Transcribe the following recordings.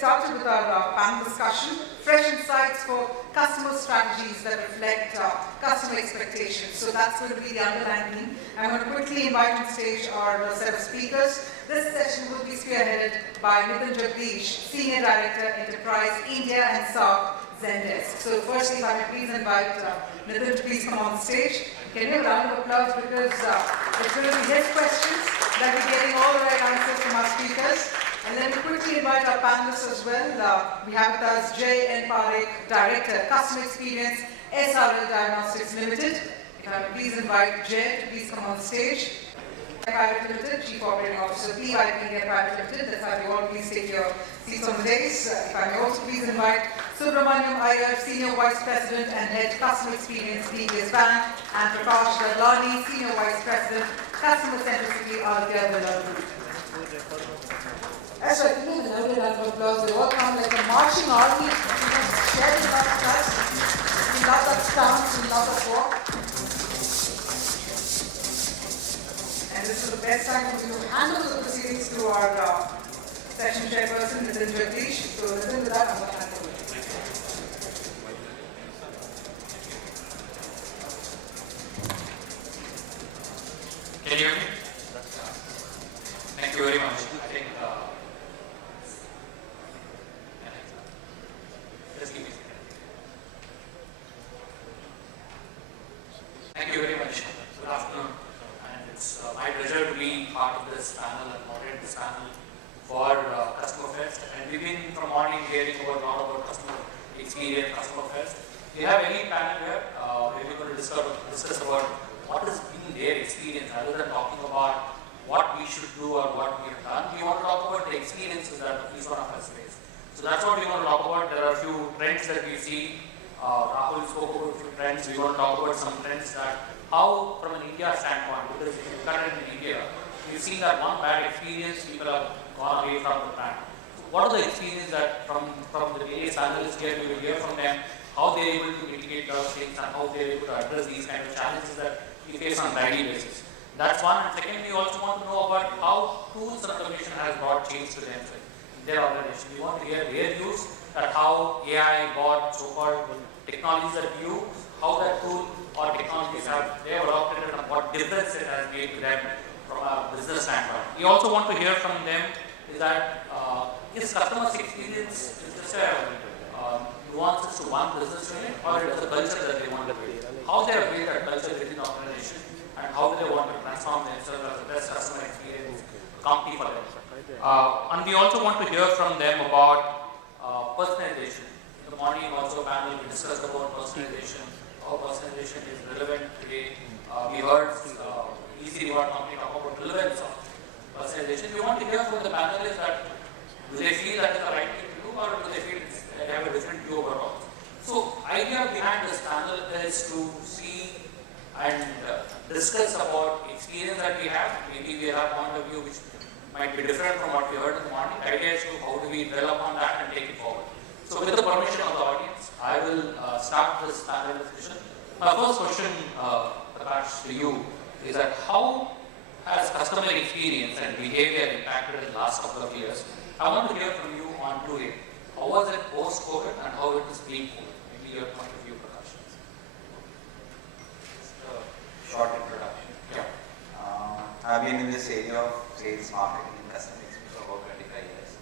started with our panel discussion, fresh insights for customer strategies that reflect customer expectations. So that's going to be the underlying theme. I'm going to quickly invite on stage our set of speakers. This session will be spearheaded by Nitin, Jagadish, Senior Director, Enterprise, India and SAARC, Zendesk. So firstly, if I may please invite Nitin to please come on stage. Can you have a round of applause, because it's going to be his questions that we're getting all the right answers from our speakers. And then we quickly invite our panelists as well. We have with us Jay and Parekh, Director, Customer Experience, SRL Diagnostics Limited. If I may please invite Jay to please come on stage. Private Limited, Chief Operating Officer, PIP Private Limited. That's how you all please take your seats on the dais. If I may also please invite Subramanyam, Iyer, Senior Vice President and Head Customer Experience, DBS Bank, and Prakash, Dadlani, Senior Vice President, Customer-Centric, Aditya, Birla. That's right, you know, another round of applause. They all come like a marching army. We must share in that trust. We love that stance, we love that walk. And this is the best time for you to hand over the proceedings to our session chairperson, Nitin Jagadish. So Nitin, with that, I'm going to hand over. Can you hear me? Thank you very much. I think, just give me a second. Thank you very much. Good afternoon. And it's my pleasure to be part of this panel and moderate this panel for Customer-Centric. And we've been from morning hearing about a lot about customer experience, Customer-Centric. We have any panel here where we're going to discuss about what has been their experience rather than talking about what we should do or what we have done. We want to talk about the experiences that each one of us face. So that's what we want to talk about. There are a few trends that we see. Rahul spoke about a few trends. We want to talk about some trends that how, from an India standpoint, because if you look at it in India, we've seen that one bad experience, people have gone away from the brand. So what are the experiences that from the various analysts here, we will hear from them, how they're able to mitigate those things and how they're able to address these kind of challenges that we face on a daily basis. That's one. And second, we also want to know about how tools and automation has brought change to them in their organization. We want to hear their views that how AI, bot, so-called technologies that you, how that tool or technologies they have adopted it and what difference it has made to them from a business standpoint. We also want to hear from them is that is customer experience is just nuances to one business unit, or it is a culture that they want to build. How they have built that culture within the organization and how they want to transform themselves as the best customer experience company for them. And we also want to hear from them about personalization. In the morning also panel we discussed about personalization, how personalization is relevant today. We heard Easy Reward company talk about relevance of personalization. We want to hear from the panelists that do they feel that is the right thing to do, or do they feel they have a different view overall. So idea behind this panel is to see and discuss about experience that we have. Maybe we have a point of view which might be different from what we heard in the morning. The idea is to how do we develop on that and take it forward. So with the permission of the audience, I will start this panel discussion. My first question, Prakash, to you is that how has customer experience and behavior impacted in the last couple of years? I want to hear from you on two ways. How was it post-COVID and how it is pre-COVID? Maybe your point of view, Prakash. Just a short introduction. Yeah. I've been in this area of sales, marketing, and customer experience for about 25 years.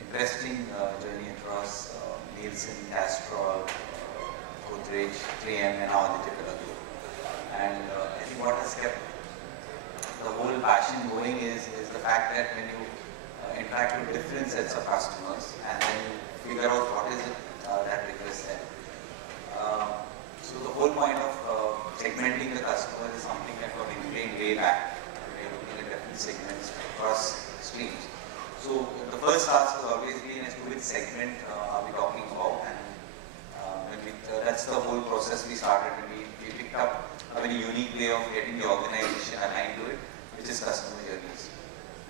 Interesting journey across Nielsen, Castrol, Godrej, 3M, and now Aditya. And I think what has kept the whole passion going is the fact that when you interact with different sets of customers and then you figure out what is it that requires them. So the whole point of segmenting the customer is something that got ingrained way back. We are looking at different segments across streams. So the first task has always been as to which segment are we talking about, and that's the whole process we started. We picked up a very unique way of getting the organization aligned to it, which is customer journeys.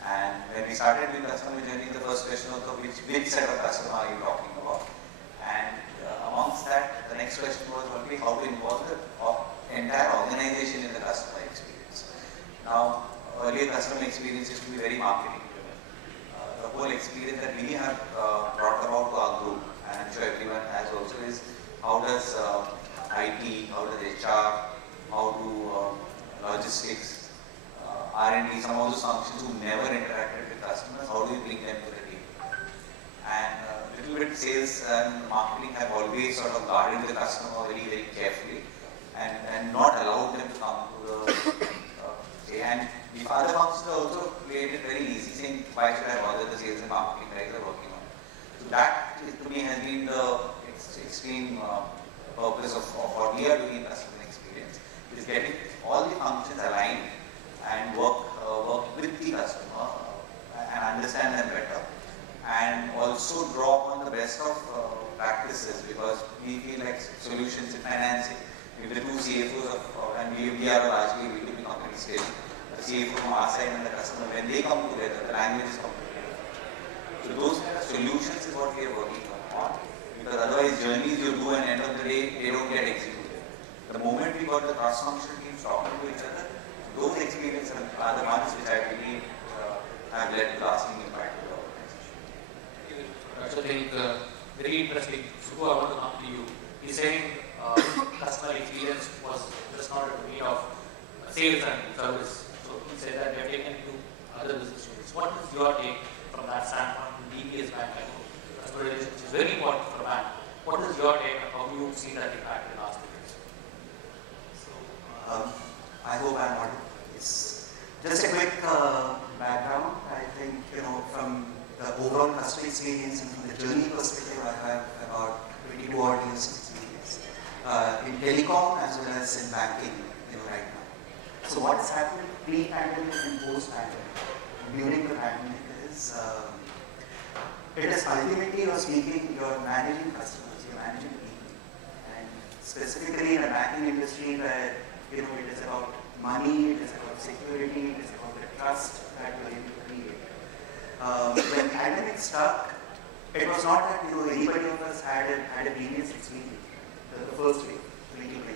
And when we started with customer journey, the first question was which set of customer are you talking about? And amongst that, the next question was only how to involve the entire organization in the customer experience. Now, earlier customer experience used to be very marketing driven. The whole experience that we have brought the group, and I'm sure everyone has also, is how does IT, how does HR, how do logistics, R&D, some of those functions who never interacted with customers, how do you bring them to the table? And little bit sales and marketing have always sort of guarded the customer very, very carefully and not allowed them to come to the and the other functions are also made it very easy, saying why should I bother the sales and marketing guys are working on it. So that to me has been the extreme purpose of what we are doing in customer experience, is getting all the functions aligned and work with the customer and understand them better, and also draw on the best of practices, because we feel like solutions in financing, we the two CFOs and we are largely a B2B company still. The CFO from our side and the customer, when they come together, the languages come together. So those kind of solutions is what we are working on, because otherwise journeys you do and end of the day, they don't get executed. The moment we got the cross-functional teams talking to each other, those experiences are the ones which I believe have led to lasting impact to the organization. I think very interesting. Subbu, I want to come to you. He's saying customer experience was just not a domain of sales and service. So he said that we have taken to other business units. What is your take from that standpoint in DBS Bank? I know customer relations is very important for a bank. What is your take and how do you see that impact in the last years? So, I hope I'm not. Yes. Just a quick background. I think, from the overall customer experience and from the journey perspective, I have about 22 odd years of experience in telecom as well as in banking, right now. So what has happened pre-pandemic and post-pandemic, during the pandemic is, it is ultimately you're speaking, you're managing customers, you're managing people. And specifically in the banking industry where, it is about money, it is about security, it is about the trust that you're able to create. When pandemic struck, it was not that, anybody of us had a previous experience, the first wave, 2020.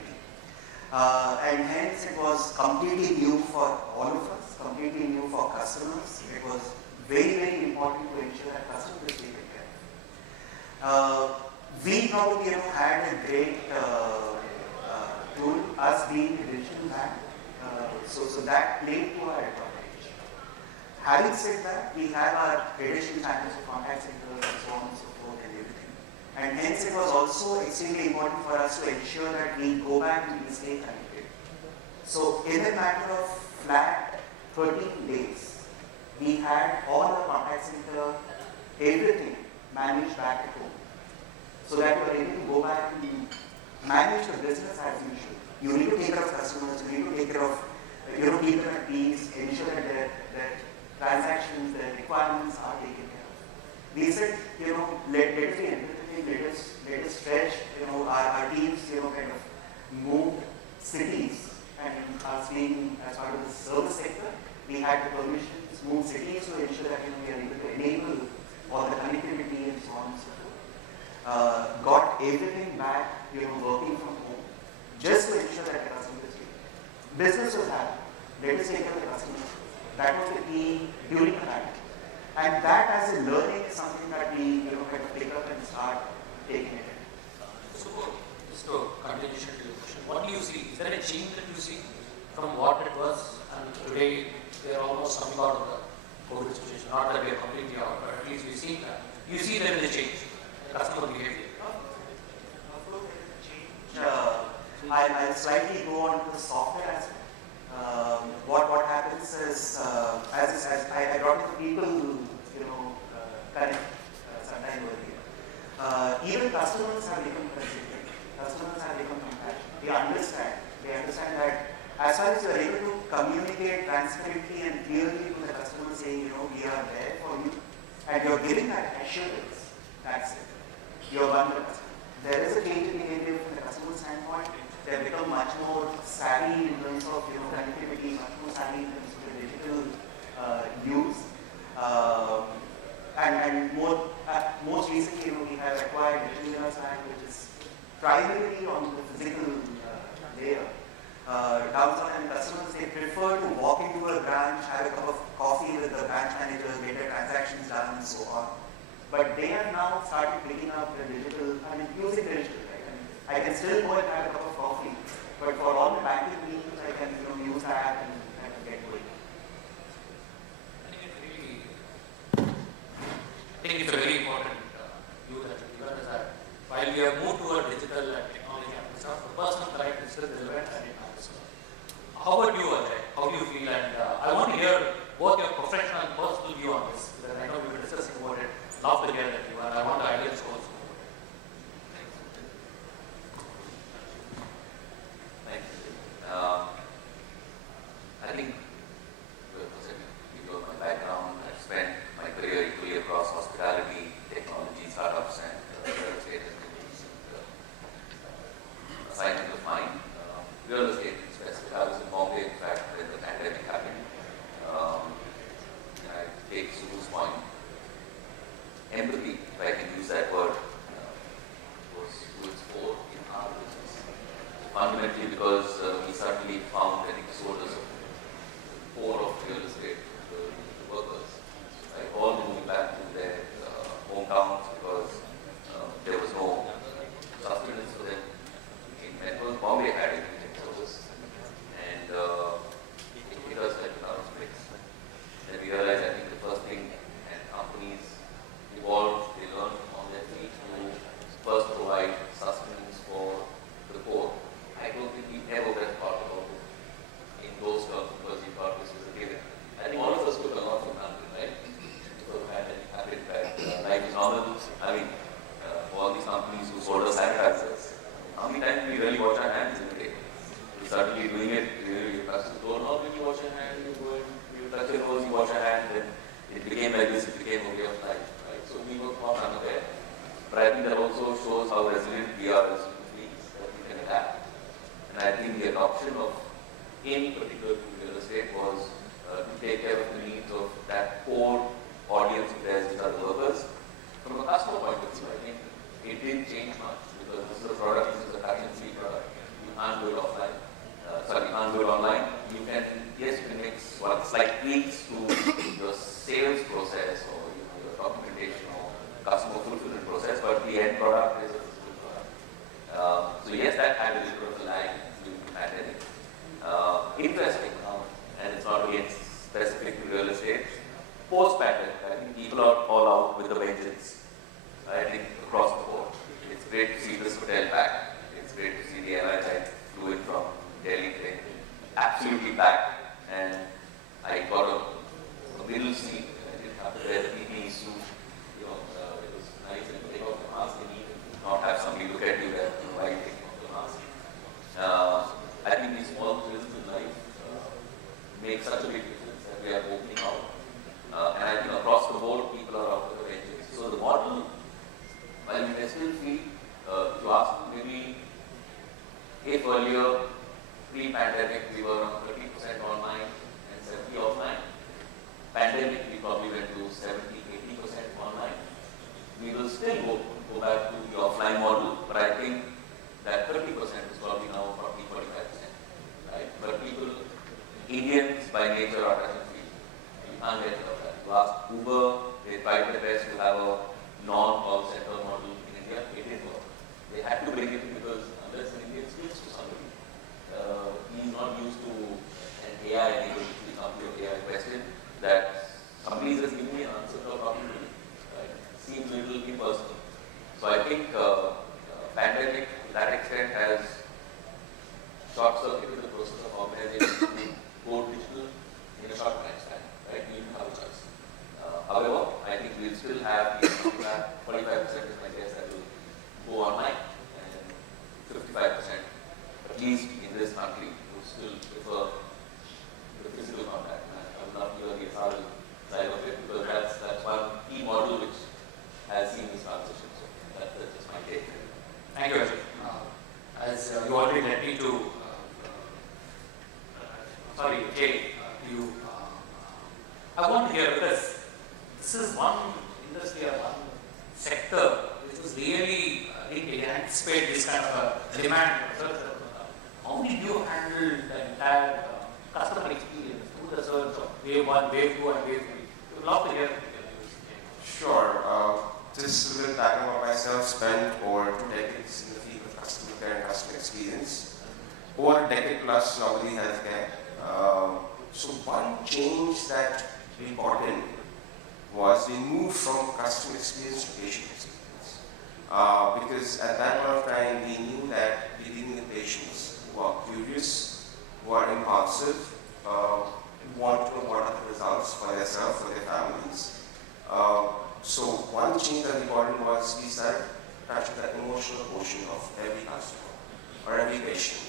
And hence it was completely new for all of us, completely new for customers. It was very, very important to ensure that customers is taken care of. We probably had a great tool, us being a digital bank, so that played to our advantage. Having said that, we have our traditional channels of contact centers and so on and so forth and everything. And hence it was also extremely important for us to ensure that we go back and we stay connected. So in a matter of flat 13 days, we had all the contact center, everything managed back at home. So that you are able to go back and manage the business as usual. You need to take care of customers, you need to take care of, keep them at peace, ensure that their transactions, their requirements are taken care of. We said, let us be empathetic, let us stretch, our teams, kind of moved cities, and us being as part of the service sector, we had the permissions, move cities to ensure that, we are able to enable all the connectivity and so on and so forth. Got everything back, working from home, just to ensure that the customer is taken. Business was happy. Let us take care of the customers. That was the key during the pandemic. And that as a learning is something that we, kind of pick up and start taking it in. So, just a continuation to your question, what do you see? Is there a change that you see from what it was and today we are almost coming out of the COVID situation? Not that we are completely out, but at least we see that. You see there is a change in customer behavior. I'll slightly go on to the software aspect. What happens is, as I brought in the people who, connect sometime earlier. Even customers have become considerate. Customers have become compassionate. They understand that as far as you are able to communicate transparently and clearly to the customer saying, we are there for you, and you're giving that assurance, that's it. You're one with the customer. There is a change in behavior from the customer standpoint. They have become much more savvy in terms of connectivity, much more savvy in terms of the digital use. And most recently, we have acquired Birla, which is primarily on the physical layer. Downtown and customers, they prefer to walk into a branch, have a cup of coffee with the branch manager, get their transactions done, and so on. But they have now started picking up the digital, using digital, right? I can still go and have a cup of coffee, but for all the banking needs, I can use that and get going. I think it's a very important view that you given is that while we have moved toward digital and technology and stuff, the personal connect is still relevant and it matters. How about you, Ajay? How do you feel? And I want to hear both your professional and personal view on this, because I know we were discussing about it. Love to hear that you, and I want the ideas also. Thanks. I think, because of my background, I've spent my career equally across hospitality, technology, startups, and real estate entities. Assignment of mine, real estate specific. I was in Bombay, in fact, when the pandemic happened. And I take Subu's point. Empathy, if I can use that word, was to its core in our business. Fundamentally, because we suddenly found an exodus of the core of real estate, the workers, right? All moving back to their hometowns because there was no sustenance for them. In Metro, Bombay had it in exodus, and it hit us like an earthquake. Then we realized, I think the first thing, and companies evolved, they learned on their feet to first provide sustenance for the core. I don't think we ever would have thought about it in those terms because we thought this was a given. I think all of us could learn from country, right? Because the pandemic happened, right? Life is normal. All these companies who sold us sanitizers, how many times we really wash our hands in a day? We started doing it, you touch the door, not really wash your hands, you go and you touch your nose, you wash your hands, and it became like this, it became a way of life, right? So we were not unaware. But I think that also shows how resilient we are as human beings, that we can adapt. And I think the adoption of any particular real estate was to take care of the needs of that core audience of theirs, which are the workers. From a customer point of view, I think it didn't change much because this is a product, this is a touch-and-free product. You can't do it offline. You can't do it online. You can, yes, you can make slight tweaks to your sales process or your documentation or customer fulfillment process, but the end product is a physical product. So yes, that had a little bit of a lag during the pandemic. Interesting, and it's not again specific to real estate. Post-pandemic, I think people are all out with the vengeance. I think across the board. It's great to see this hotel back. It's great to see the airlines I flew in from Delhi today. Absolutely back. And I got a middle seat. I didn't have to wear the PPE suit. It was nice and take off the mask and even not have somebody look at you there while you take off the mask. I think these small thrills in life make such a big difference that we are opening out. And I think across the board, people are out of the vengeance. So the model, while we may still feel, if you ask me, maybe if earlier, pre-pandemic, we were on 30% online and 70% offline. Pandemic, we probably went to 70-80% online. We will still go back to the offline model, but I think that 30% is probably now 40-45%. Right? But people, Indians by nature are touch-and-feel. You can't get rid of that. You ask Uber, they tried their best to have a non-call center model in India. It didn't work. They had to bring it in because unless an Indian speaks to somebody, he's not used to an AI able to come to an AI question that somebody is just giving me an answer to a problem to me. Right? Seems a little impersonal. So I think pandemic to that extent has short-circuited the process of organizations to go digital in a short time span. Right? We didn't have a choice. However, I think we'll still have 45% is my guess that will go online and 55%, at least in this country, will still prefer the physical contact. And I would love to hear the SRL side of it because that's one key model which has seen this transition. So that's just my take. Thank you, Ajay. As you already led me to, Jay, I want to hear because this is one industry or one sector which was really didn't anticipate this kind of a demand. How did you handle the entire customer experience through the surge of wave 1, wave 2, and wave 3? We'd love to hear your views. Sure. Just a little background about myself, spent over 2 decades in the field of customer care and customer experience. Over a decade plus normally healthcare. So one change that we brought in was we moved from customer experience to patient experience. Because at that point of time we knew that we're dealing with patients who are curious, who are impulsive, who want to know what are the results for themselves, for their families. So one change that we brought in was we started touching the emotional quotient of every customer or every patient.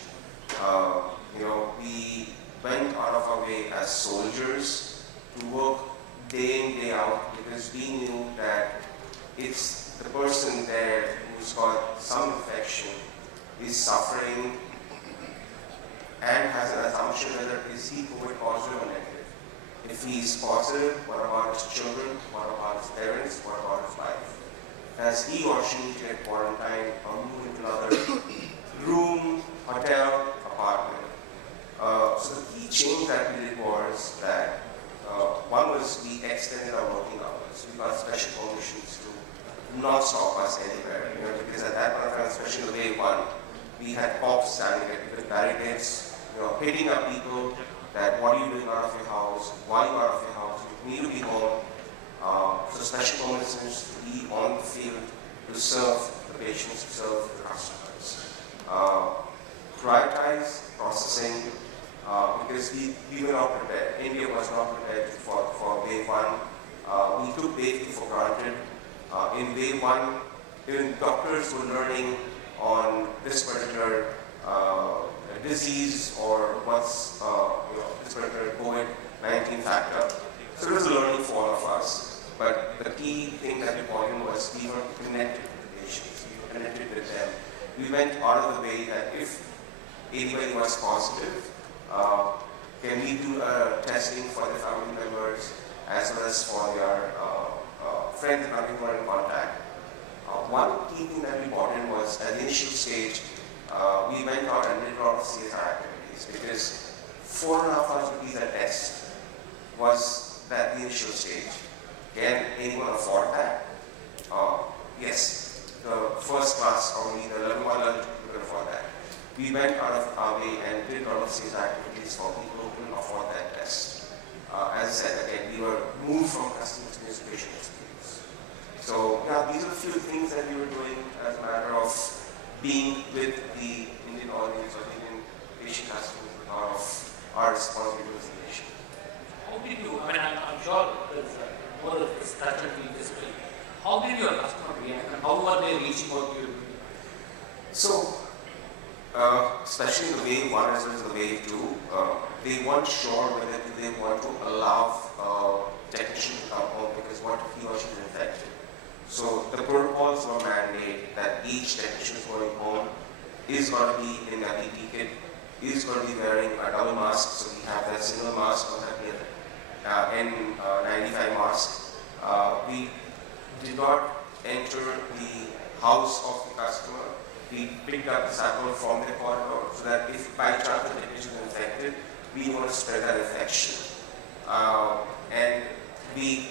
We went out of our way as soldiers to work day in, day out, because we knew that it's the person there who's got some infection, is suffering, and has an assumption whether is he COVID positive or negative. If he is positive, what about his children? What about his parents? What about his wife? Does he or she need to get quarantined or move into another room, hotel, apartment? So the key change that we did was that one was we extended our working hours. We got special permissions to not stop us anywhere, because at that point of time, especially in the wave one, we had cops standing at barricades, hitting up people that what are you doing out of your house? Why are you out of your house? You need to be home. So special permissions to be on the field to serve the patients, to serve the customers. Prioritize processing, because we were not prepared. India was not prepared for wave one. We took wave two for granted. In wave one, even doctors were learning on this particular disease or what's this particular COVID-19 factor. So it was a learning for all of us. But the key thing that we brought in was we were connected with the patients. We were connected with them. We went out of the way that if anybody was positive, can we do testing for the family members as well as for their friends and people who are in contact. One key thing that we brought in was at the initial stage, we went out and did a lot of CSR activities, because 4.5 hours rupees a test was that the initial stage. Can anyone afford that? Yes, the first class only, the level 1, level 2 could afford that. We went out of our way and did a lot of CSR activities for people who couldn't afford that test. As I said, again, we were moved from customer experience to patient experience. So yeah, these are a few things that we were doing as a matter of being with the Indian audience or Indian patient customers as part of our responsibility as a nation. How did you, I'm sure there's more of this touch and feel display. How did your customer react and how were they reaching out to you? So, especially in the wave 1 as well as the wave 2, they weren't sure whether they want to allow technician to come home because what if he or she is infected. So the protocols were mandated that each technician is going home is going to be in a PPE kit, is going to be wearing a double mask, so we have that single mask on that N95 mask. We did not enter the house of the customer. We picked up the sample from the corridor so that if by chance the technician is infected, we want to spread that infection. And we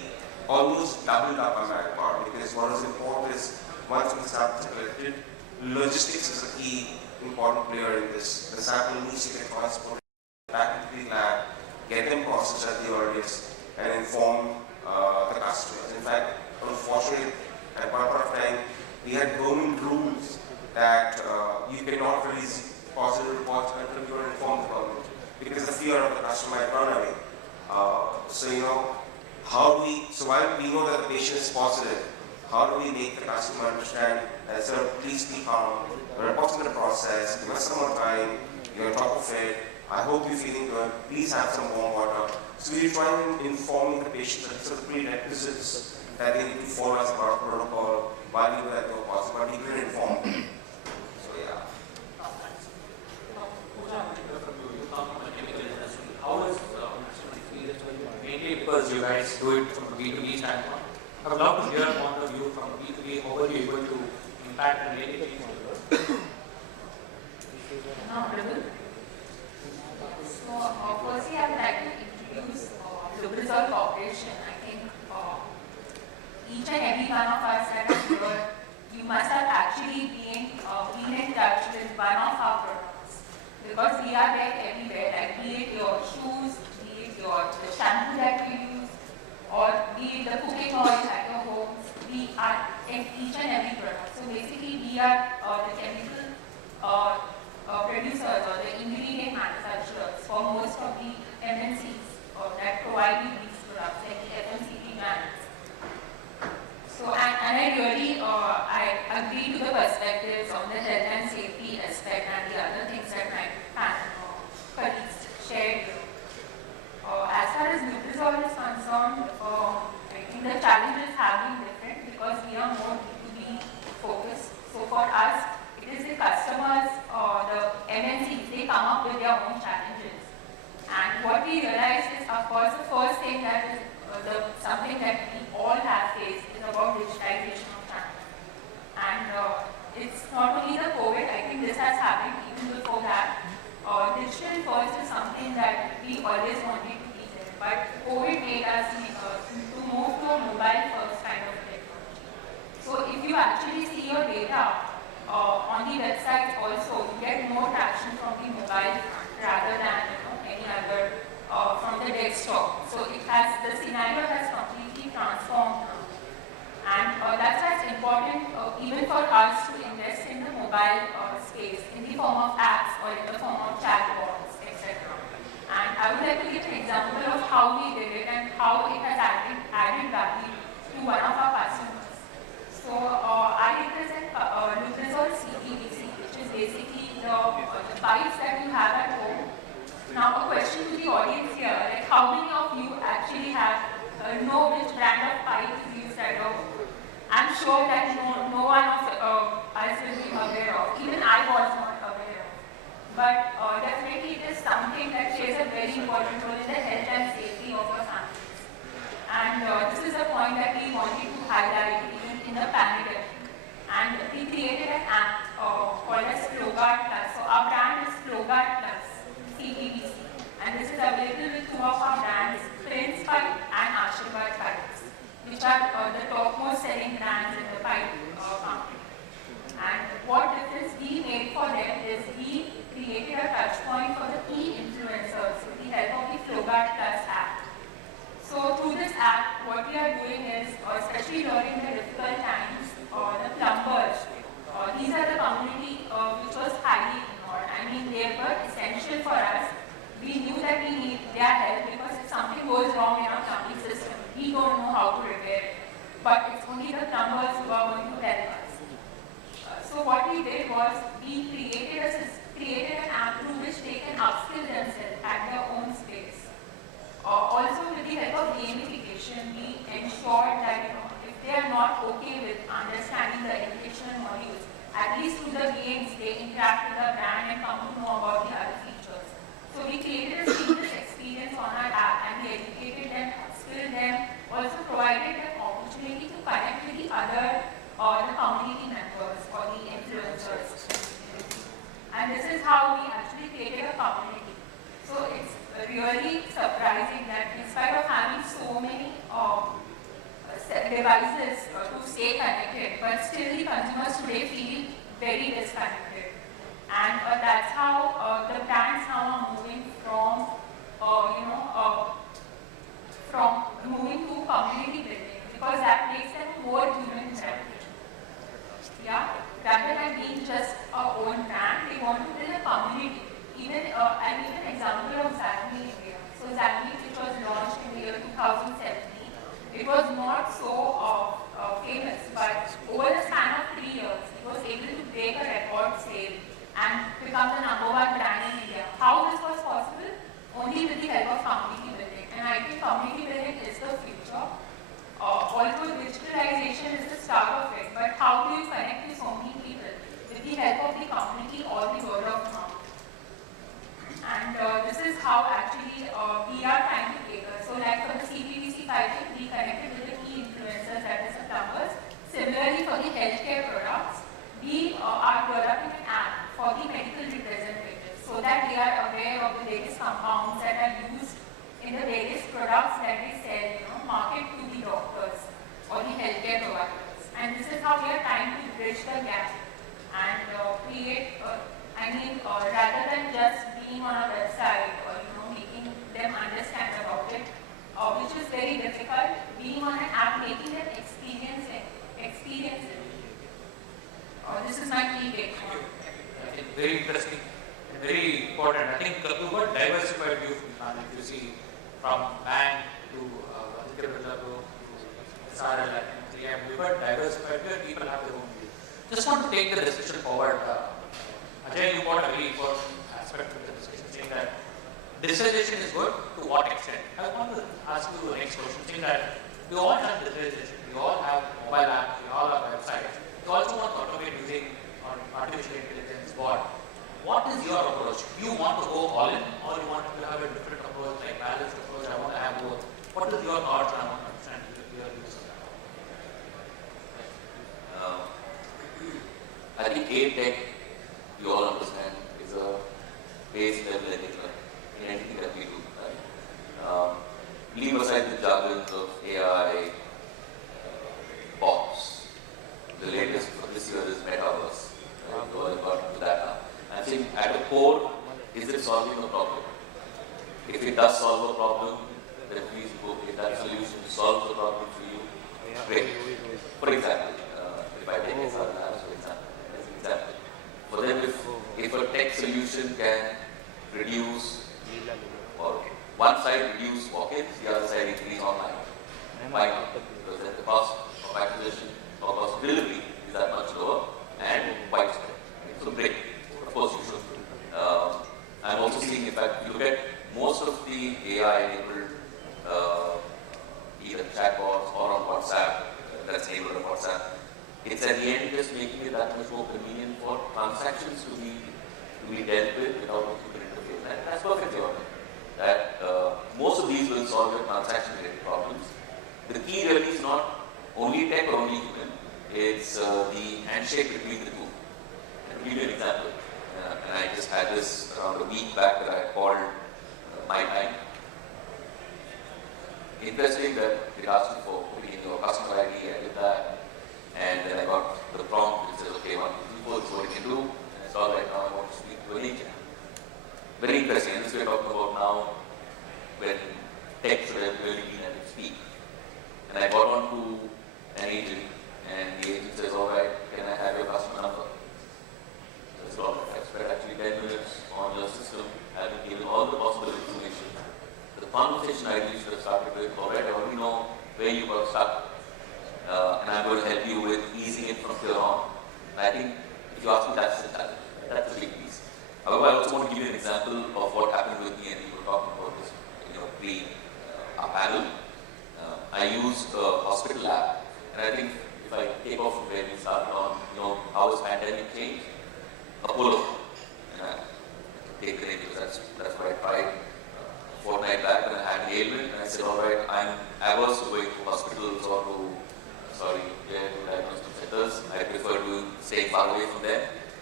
almost doubled up our manpower, because what was important is once the sample is collected, logistics is a key important player in this. The sample needs to get transported back into the lab, get them processed at the earliest, and inform the customers. In fact, unfortunately, at one point of time, we had government rules that you cannot release positive reports until you are informed the government, because the fear of the customer might run away. So while we know that the patient is positive, how do we make the customer understand that, sir, please be calm, the report's in the process, give us some more time, you're on top of it, I hope you're feeling good, please have some warm water. So we try and inform the patient that these are the prerequisites that they need to follow as part of protocol while we know that they're positive, but we couldn't inform them. So yeah. Pooja, you come from a chemical industry. How is customer experience mainly because you guys do it from a B2B standpoint? I would love to hear a point of view from B2B, how were you able to impact and really change the world? Audible. So, firstly, I would like to introduce Lubrizol Corporation. I think each and every one of us at in each and every product. So basically, we are the chemical producers or the ingredient manufacturers for most of the MNCs that provide you these products, like the FMCG brands. So, and I really, I agree to the perspectives on the health and safety aspect and the other things that my colleagues shared. As far as Lubrizol is concerned, I think the challenges have been different because we are more B2B focused. So for us, it is the customers, the MNCs, they come up with their own challenges. And what we realized is, of course, the first thing that is something that we all have faced is about digitization of channel. And it's not only the COVID, I think this has happened even before that. Digital first is something that we always wanted to be there, but COVID made us to move to a mobile first kind of technology. So if you actually see your data on the website also, you get more traction from the mobile rather than any other from the desktop. So it has, the scenario has completely transformed now. And that's why it's important even for us to invest in the mobile space in the form of apps or in the form of chatbots, etc. And I would like to give an example of how we did it and how it has added value to one of our customers. So I represent Lubrizol CPVC, which is basically the pipes that you have at home. Now a question to the audience here, like how many of you actually have know which brand of pipe is used at home? I'm sure that no one of us will be aware of. Even I was not aware of. But definitely it is something that plays a very important role in the health and safety of our families. And this is a point that we wanted to highlight even in the pandemic. And we created an app called as FlowGuard Plus. So our brand is FlowGuard Plus CPVC. And this is available with two of our brands, Prince Pipe and Ashirvad Pipes, which are the topmost selling brands in the pipe company. And what difference we made for them is we created a touch point for the key influencers with the help of the FlowGuard Plus app. So through this app, what we are doing is, especially during the difficult times, the plumbers, these are the community which was highly ignored. I mean, they were essential for us. We knew that we need their help because if something goes wrong in our plumbing system, we don't know how to repair it. But it's only the plumbers who are going to help us. So what we did was we created an app through which they can upskill themselves at their own space. Also with the help of gamification, we ensured that if they are not okay with understanding the educational modules, at least through the games they interact with the brand and come to know about the other features. So we created a seamless experience on our app and we educated them, upskilled them, also provided them opportunity to connect with the other the community members or the influencers. And this is how we actually created a community. So it's really surprising that in spite of having so many devices to stay connected, but still the consumers today feel very disconnected. And that's how the brands now are moving from moving to community building because that makes them more human centered. Yeah, rather than being just our own brand, they want to build a community. Even I'll give an example of Zadmi India. So Zadmi, which was launched in the year 2017, it was not so famous, but over the span of 3 years, it was able to break a record sale and become the #1 brand in India. How this was possible? Only with the help of community building. And I think community building is the future. Although digitalization is the start of it, but how do you connect with so many people? With the help of the community or the word of mouth. And this is how actually we are trying to cater. So like for the CPVC piping, we connected with the key influencers, that is the plumbers. Similarly for the healthcare products, we are developing an app for the medical representatives so that they are aware of the various compounds that are used in the various products that they sell, market to the doctors or the healthcare providers. And this is how we are trying to bridge the gap and create, rather than just being on a website or making them understand about it, which is very difficult, being on an app, making them experience very interesting and very important. I think we've got diversified view from the panel. If you see from bank to Aditya Birla Group to SRL, I think 3M, we've got diversified view and people have their own view. Just want to take the discussion forward. Ajay, you got a very important aspect of the discussion, saying that digitalization is good. To what extent? I want to ask you the next question, saying that we all have digitalization, we all have mobile apps, we all have websites. We also want to automate using artificial intelligence. What is your approach? You want to go all in, or you want to have a different approach, like balanced approach? I want to have both. What is your thoughts? I want to understand your views on I that. think tech, you all understand, is a base level enigma in anything that we do. Right? Leave aside the jargons of AI, bots. The latest for this year is metaverse. Right? We all got into that now. I think at the core, is it solving a problem? If it does solve a problem, then please go. If that solution solves the problem for you, great. For example, if I take SRL as an example, for them, if a tech solution can reduce, or one side reduce walk-ins, the other side increase online. Why not? Because then the cost of acquisition or cost of delivery is that much lower and widespread. So great. Of course you should. I'm also seeing, in fact, if you look at most of the AI-enabled either chatbots or on WhatsApp, that's enabled on WhatsApp, it's at the end just making it that much more convenient for transactions to be dealt with without a human interface. And that's perfectly all right. That most of these will solve your transaction-related problems. The key really is not only tech or only human, it's the handshake between the two. And to give you an example, and I just had this around a week back that I called my time. Interesting that it asked me for putting in your customer ID, I did that, and then I got the prompt which says, okay, 1, 2, 3, 4, this is what you can do, and I saw right now I want to speak to an agent. Very interesting, and this we're talking about now when tech should have really been at its peak. And I got on to an agent, and the agent says, all right, can I have your customer number? So it's all right. I spent actually 10 minutes on your system, having given all the possible information. The conversation ideally should have started with, all right, I already know where you got stuck, and I'm going to help you with easing it from here on. And I think if you ask me, that's the challenge. That's the big piece. However, I also want to give you an example of what happened with me, and we were talking about this, pre our panel. I used a hospital app, and I think if I take off from where we started on, how has pandemic changed? Apollo, and I take the name because that's what I tried a fortnight back when I had an ailment, and I said, all right, I'm averse to going to hospitals or to diagnostic centers. I prefer to stay far away from them.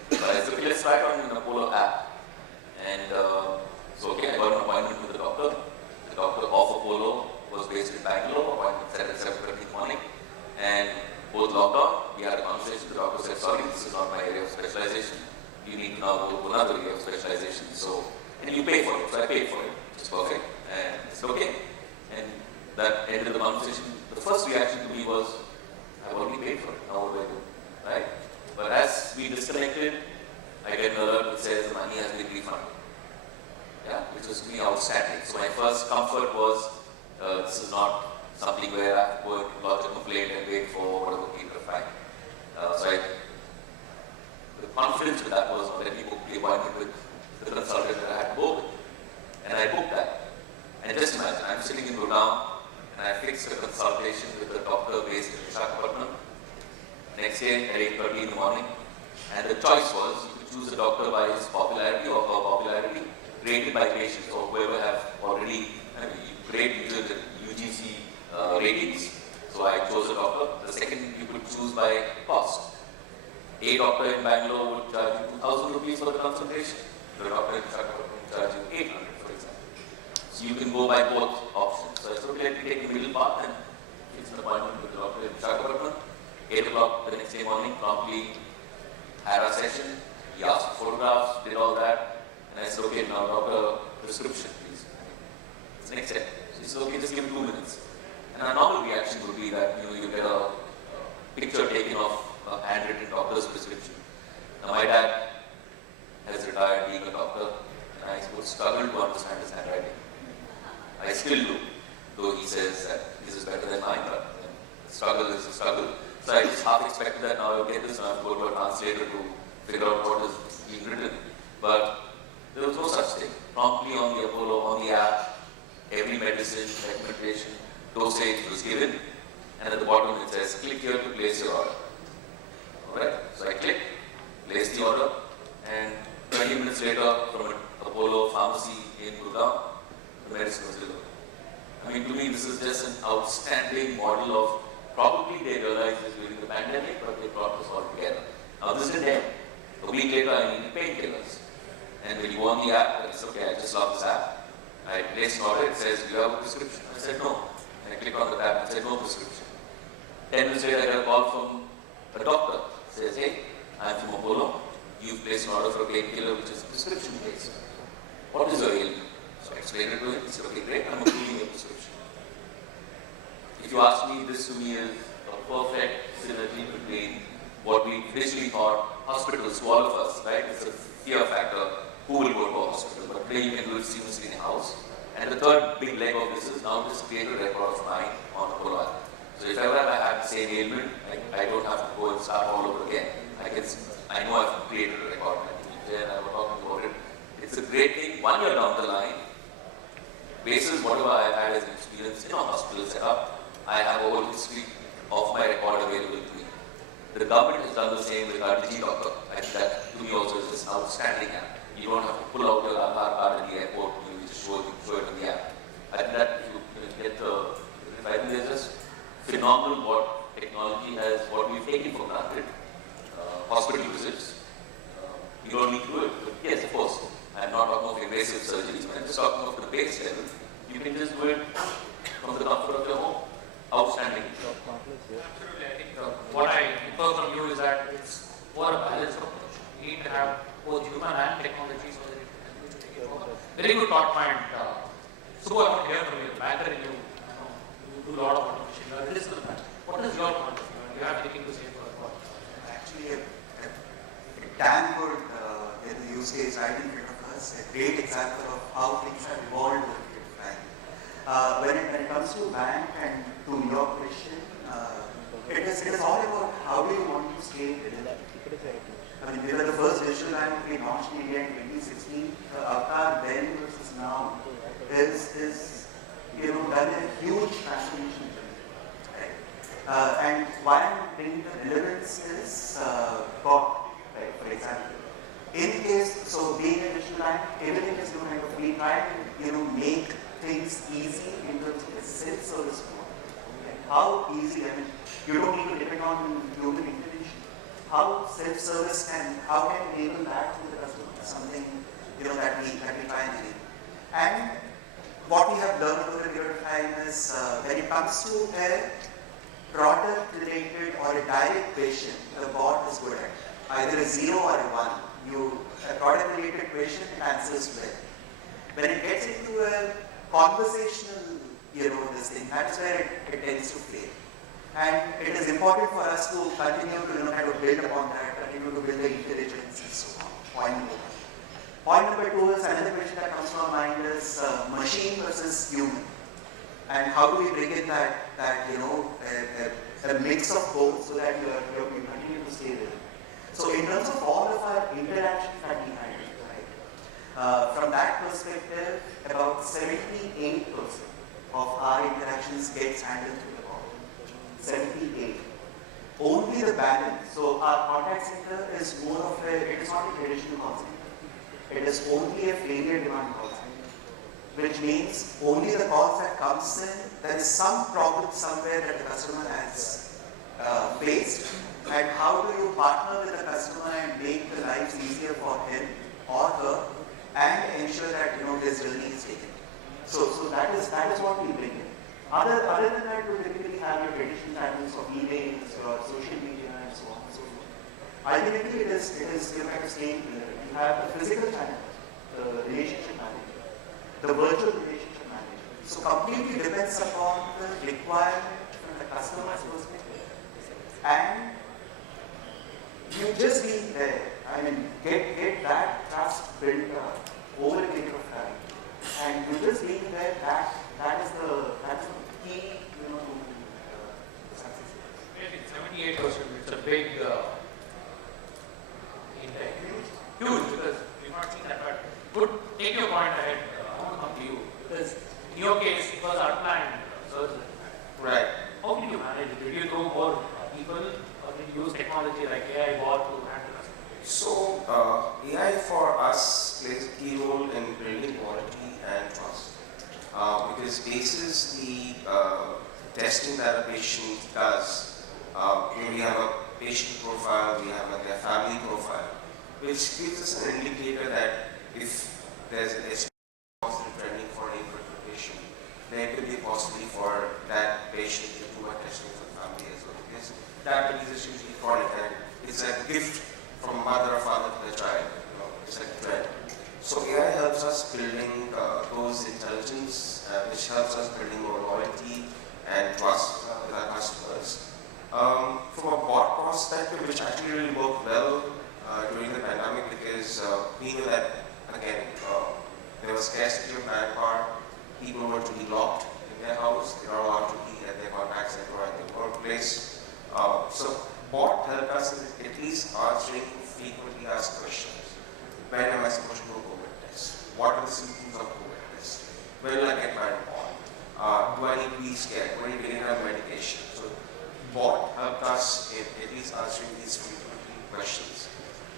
But I said, okay, let's try it on an Apollo app. And so, okay, I got an appointment with the doctor. The doctor of Apollo was based in Bangalore, appointment set at 7:30 in the morning. And both logged on, we had a conversation. The doctor said, sorry, this is not my area of specialization. You need to now go to another area of specialization. So, and you pay for it. So I paid for it. It's perfect. And I said, okay. And that ended the conversation. The first reaction to me was, I've already paid for it. Now what do I do? Right? But as we disconnected, I get an alert that says the money has been refunded. Yeah, which was to me outstanding. So my first comfort was, this is not something where I have to go and lodge a complaint and wait for whatever period of time. The confidence with that was let me book the appointment with the consultant that I had to go with. And I booked that. And just imagine, I'm sitting in Gurgaon and I fixed a consultation with a doctor based in Visakhapatnam. Next day at 8:30 in the morning. And the choice was you could choose a doctor by his popularity or her popularity, rated by patients or whoever have already great UGC ratings. So I chose a doctor. The second you could choose by cost. A doctor in Bangalore would charge you 2,000 rupees for the consultation. The doctor in Visakhapatnam would charge you 800, for example. So you can go by both options. So I said, okay, let me take the middle path and fix an appointment with the doctor in Visakhapatnam. 8 o'clock the next day morning, promptly had our session. He asked for photographs, did all that. And I said, okay, now doctor, prescription, please. It's the next step. So he said, okay, just give him 2 minutes. And a normal reaction would be that, you get a picture taken of a handwritten doctor's prescription. Now my dad has that now you get this, now I have to go to a translator to figure out what is being written. But there was no such thing. Promptly on the Apollo, on the app, every medicine, recommendation, dosage was given, and at the bottom it says, click here to place your order. Alright, so I click, place the order, and 20 minutes later, from an Apollo pharmacy in Birla, the medicine was delivered. I mean, to me, this is just an outstanding model of, probably they realized this during the pandemic, but they brought this all together. Now, this didn't end. A week later, I needed painkillers. And when you go on the app, it's okay, I just love this app. I place an order, it says, do you have a prescription? I said, no. And I click on the tab, it said, no prescription. 10 minutes later, I got a call from a doctor. It says, hey, I'm from Apollo. You've placed an order for a painkiller, which is prescription based. What is your ailment? So I explained it to him. He said, okay, great, I'm approving your prescription. If you ask me, this to me is a perfect synergy between what we traditionally thought hospitals, to all of us, right? It's a fear factor. Who will go to a hospital? But today you can do it seamlessly in a house. And the third big leg of this is now just create a record of mine on Apollo app. So if ever I have the same ailment, I don't have to go and start all over again. I know I've created a record. I think Ajay and I were talking about it. It's a great thing. 1 year down the line, basis whatever I've had as an experience in a hospital setup, I have a whole history of my record available to me. The government has done the same with our DigiDoctor. I think that to me also is just outstanding app. You don't have to pull out your Aadhaar card at the airport, you just show it on the app. I think that if you get I think there's just phenomenal what technology has, what we've taken for granted. Hospital visits, you don't need to do it. But yes, of course, I'm not talking of invasive surgeries, but I'm just talking of the base level. You can just do it from the comfort of your home. Outstanding. Absolutely. I think what I infer from you is that it's more a balanced approach. You need to have both human and technology so that it can help you to take it forward. Very good thought point. So I want to hear from you. Banker in you, you do a lot of automation. You are a listener. What is your point of view? Do you have anything to say for the thought? Actually, a damn good use case right in front of us, a great example of how things have evolved over time. When it comes to bank and to your question, it is all about how do you want to scale it. I mean, we were the first digital bank we launched in India in 2016. The avatar then versus now is done a huge transformation. Right? And why I'm bringing the relevance is for example. In case, so being a digital bank, everything is kind of, we try to make things easy in terms of the self-service model. Like how easy, I mean, you don't need to depend on human intervention. How self-service how can enable that to the customer? Something, that we try and enable. And what we have learned over a period of time is when it comes to a product-related or a direct question, the bot is good at either a 0 or a 1. A product-related question, it answers well. When it gets into a conversational, this thing, that's where it tends to fail. And it is important for us to continue to, kind of build upon that, continue to build the intelligence and so on. Point number one. Point number two is another question that comes to our mind is machine versus human. And how do we bring in that a mix of both so that you continue to stay with it. So in terms of all of our interactions that we had, right, from that perspective, about 78% of our interactions gets handled through the call. 78. Only the balance. So our contact center is more of it is not a traditional call center. It is only a failure demand call center, which means only the calls that comes in, there is some problem somewhere that the customer has faced. And how do you partner with the customer and make the lives easier for him or her and ensure that his journey is taken. So that is what we bring in. Other than that, you typically have your traditional channels of emails, your social media, and so on and so forth. Ultimately, it is kind of staying there. You have the physical channel, the relationship manager, the virtual relationship manager. So completely depends upon the requirement from the customer's perspective. And you just being there, I mean, get that trust built up over a period of time. And you just being there, that is the key, to success. 78%, it's a big impact. Huge, because we've not seen that. But good, take your point ahead. I want to come to you because in your case it was unplanned surgery. Right. How did you manage it? Did you throw more people, or did you use technology like AI bot to handle it? So, AI for us plays a key role in building quality and trust. Because basis the testing that a patient does, we have a patient profile, we have their family profile, which gives us an indicator that if there's a positive trending for any particular patient, there could be a possibility for that patient to do a testing for the family as well. Because diabetes is usually chronic and it's a gift from mother or father to the child. It's like a trend. So AI helps us building those intelligence, which helps us building more loyalty and trust with our customers. From a bot perspective, which actually really worked well during the pandemic, because we knew that again there was scarcity of manpower. People were to be locked in their house. They are not allowed to be at their contact center or at their workplace. So bot helped us in at least answering frequently asked questions. When am I supposed to do a COVID test? What are the symptoms of COVID test? When will I get my report? Do I need to be scared? Do I need to get a medication? So bot helped us in at least answering these frequently questions.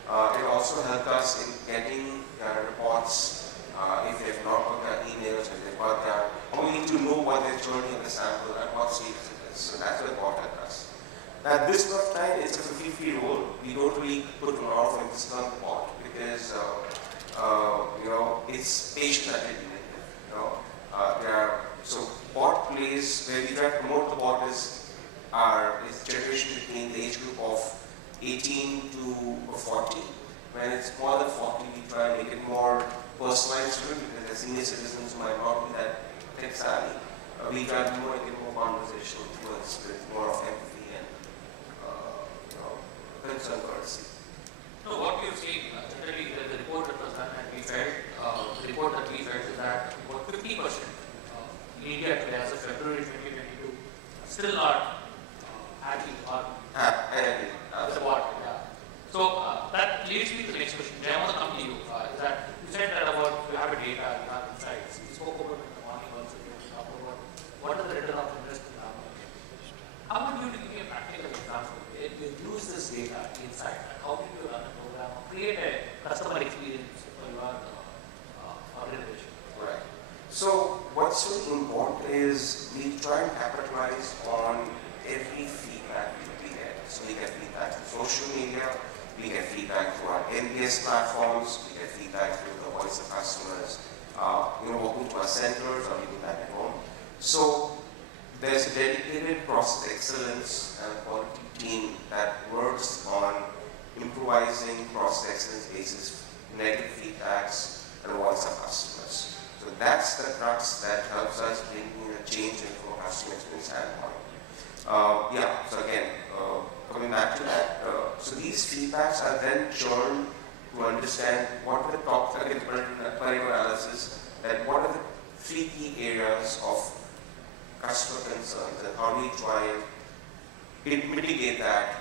It also helped us in getting reports if they've not got their emails, if they've got their, or we need to know what their journey of the sample and what stage it is. So that's what bot helped us. At this point of time, it's a 50-50 role. We don't really put a lot of emphasis on the bot because it's patient identity. So bot plays where we try to promote the bot is generation between the age group of 18 to 40. When it's more than 40, we try to make it more personalized to it because the senior citizens who might not be that tech savvy. We try to make it more conversational towards with more of empathy and concern courtesy. So what you've seen, generally the report that was done and we felt, the report that we felt is that about 50% in India today as of February 2022 still not happy or with what. So that leads me to the next question. Jay, I want to come to you. Is that you said that about you have a data, you have insights. You spoke about it in the morning also. You talked about what is the return of investment. I want you to give me a practical example. You use this data insight. How did you run a program or create a customer experience for your organization? Right. So what's really important is we try and capitalize on every feedback we get. So we get feedback through social media, we get feedback through our NPS platforms, we get feedback through the voice of customers, walking to our centers or even back at home. So there's a dedicated process excellence and quality team that works on improvising process excellence basis, negative feedbacks, and the voice of customers. So that's the crux that helps us bring in a change in from a customer experience standpoint. So again, coming back to that, so these feedbacks are then churned to understand what are the top, again, Parekh analysis, that what are the 3 key areas of customer concerns and how do we try and mitigate that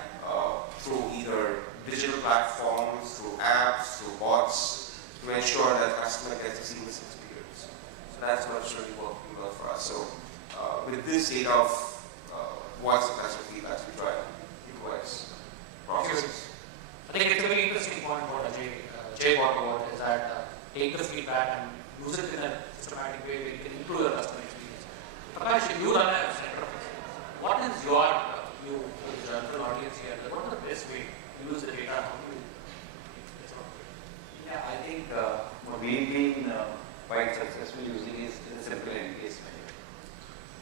through either digital platforms, through apps, through bots to ensure that the customer gets a seamless experience. So that's what's really working well for us. So with this data of voice of customer feedback, we try to improvise processes. I think it's a very interesting point what Ajay brought about is that take the feedback and use it in a systematic way where you can improve the customer experience. Prakash, you run a center of excellence. What is your view to the general audience here? What is the best way to use the data? How do you I think what we've been quite successful using is a simple NPS measure.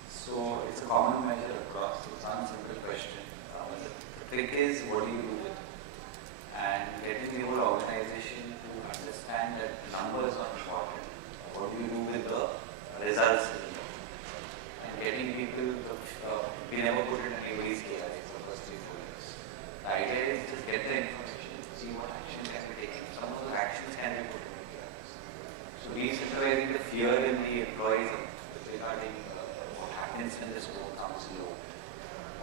So it's a common measure across. It's not a simple question. The trick is what do you do with it? And getting the whole organization to understand that numbers are important. What do you do with the results? And getting people to, we never put it in anybody's KRAs for the first 3-4 years. The idea is just get the information, see what action can be taken. Some of those actions can be put in the KRAs. So re-centralizing the fear in the employees regarding what happens when the score comes low.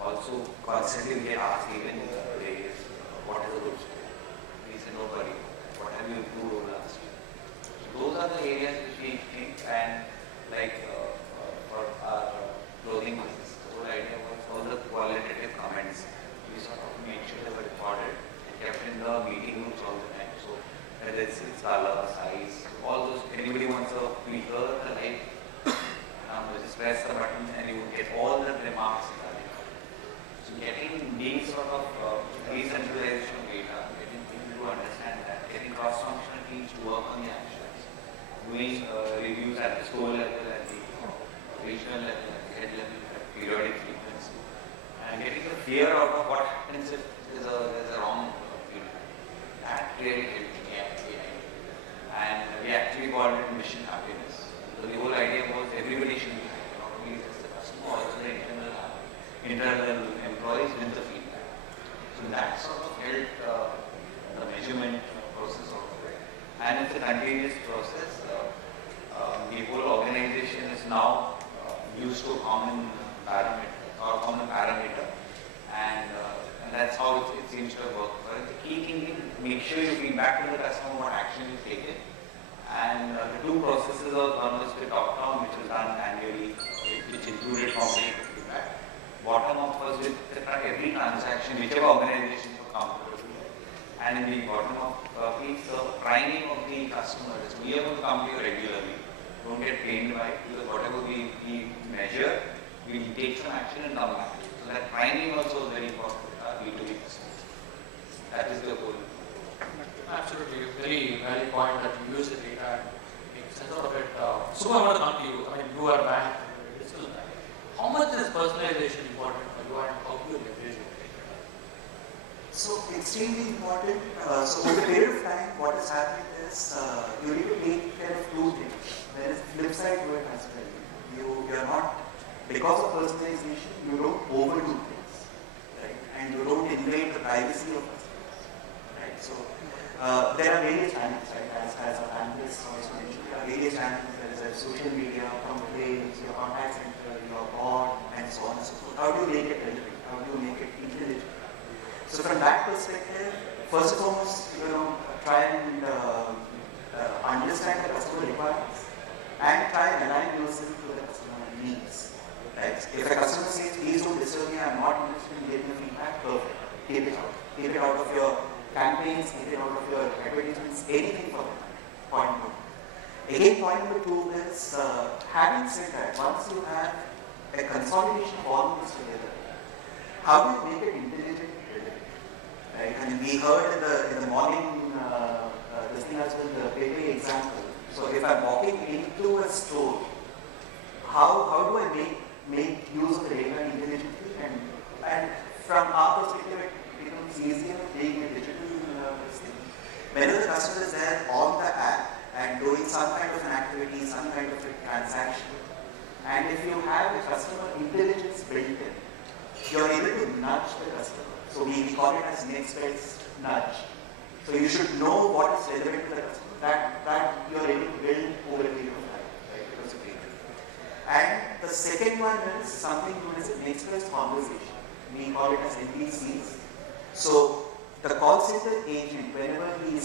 also constantly we get asked even today, what is a good school? We say, no worry, what have you improved over last year? So those are the areas which we think, and like for our clothing business, the whole idea was all the qualitative comments, we sort of made sure they were recorded and kept in the meeting rooms all the time. So whether it's color, size, all those, anybody wants a tweaker, the light, just press the button and you get all the remarks. So being sort of decentralization of data, getting people to understand that, getting cross-functional teams to work on the actions, doing reviews at the store level, at the regional level, at the head level, at periodic frequency, and getting the fear out of what happens if there's a wrong feedback. That really helped me actually. And we actually called it mission happiness. So the whole idea was everybody should be happy, not only just the customer, also the internal employees with the feedback. So that sort of helped the measurement process of it. And it's a continuous process. The whole organization is now used to a common parameter, and that's how it seems to have worked. But the key thing is make sure you feedback to the customer what action is taken. And the two processes are one was the top-down, which was done annually, which included comprehensive feedback. Bottom-up was with every transaction, whichever organization you come to. And in the bottom-up piece, the priming of the customers. We are going to come to you regularly. Don't get pained by it, because whatever we measure, we take some action and come back. So that priming also is very important with our B2B customers. That is the goal. Absolutely, very valid point that you use the data and make sense of it. So I want to come to you. I mean, you are bank, digital bank. How much is personalization important for you, and how do you leverage it? So extremely important. So over a period of time, what is happening is you need to take care of two things. There is flip side to it as well. You are not, because of personalization, you don't overdo things, right? And you don't invade the privacy of customers, right? So there are various channels, right? As our analysts also mentioned, there are various channels. There is a social media, complaints, your contact center, your board, and so on and so forth. How do you make it relevant? How do you make it intelligent? So from that perspective, first and foremost, try and understand the customer requirements and try and align yourself to the customer needs. Right? If a customer says, please don't disturb me, I'm not interested in giving feedback, perfect. Keep it out. Keep it out of your campaigns, keep it out of your advertisements, anything for that. Point one. Again, point number two is, having said that, once you have a consolidation of all this together, how do you make it intelligent? Right? I mean, we heard in the morning, this thing as well, the bakery example. So if I'm walking into a store, how do I make use of the data intelligently? And from our perspective, it becomes easier being a digital thing. Whenever the customer is there on the app and doing some kind of an activity, some kind of a transaction, and if you have a customer intelligence built in, you're able to nudge the customer. So we call it as next best nudge. So you should know what is relevant to the customer. That you are able to build over a period of time, right? Because of data. And the second one is something known as an next best conversation. We call it as NPCs. So the call center agent, whenever he